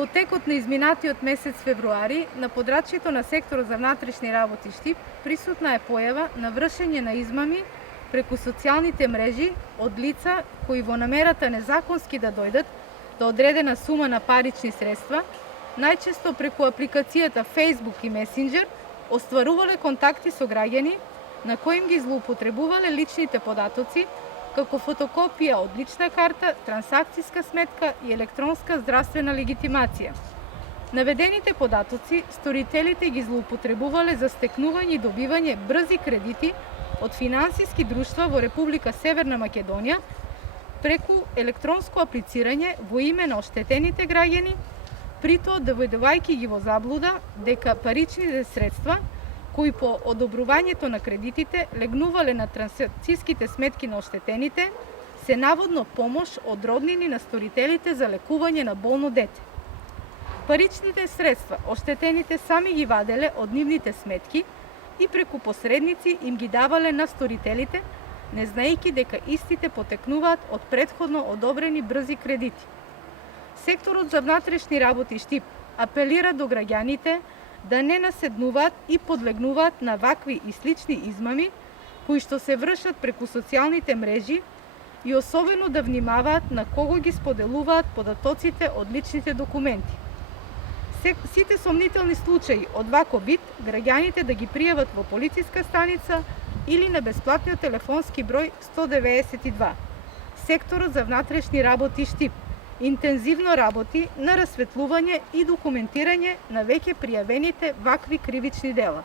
Во текот на изминатиот месец февруари, на подрачјето на секторот за внатрешни работи Штип, присутна е појава на вршење на измами преку социјалните мрежи од лица кои во намерата незаконски да дојдат до одредена сума на парични средства, најчесто преку апликацијата Facebook и Messenger, остварувале контакти со граѓани на кои им ги злоупотребувале личните податоци, како фотокопија од лична карта, трансакцијска сметка и електронска здравствена легитимација. Наведените податоци сторителите ги злоупотребувале за стекнување и добивање брзи кредити од финансиски друштва во Република Северна Македонија преку електронско аплицирање во име на оштетените граѓани, притоа доведувајќи ги во заблуда дека паричните средства кои по одобрувањето на кредитите легнувале на трансакцијските сметки на оштетените, се наводно помош од роднини на сторителите за лекување на болно дете. Паричните средства оштетените сами ги ваделе од нивните сметки и преку посредници им ги давале на сторителите, не знаејќи дека истите потекнуваат од претходно одобрени брзи кредити. Секторот за внатрешни работи Штип апелира до граѓаните да не наседнуваат и подлегнуваат на вакви и слични измами, кои што се вршат преку социјалните мрежи и особено да внимаваат на кого ги споделуваат податоците од личните документи. Сите сомнителни случаи од ваков вид, граѓаните да ги пријават во полициска станица или на бесплатниот телефонски број 192. Секторот за внатрешни работи Штип интензивно работи на расветлување и документирање на веќе пријавените вакви кривични дела.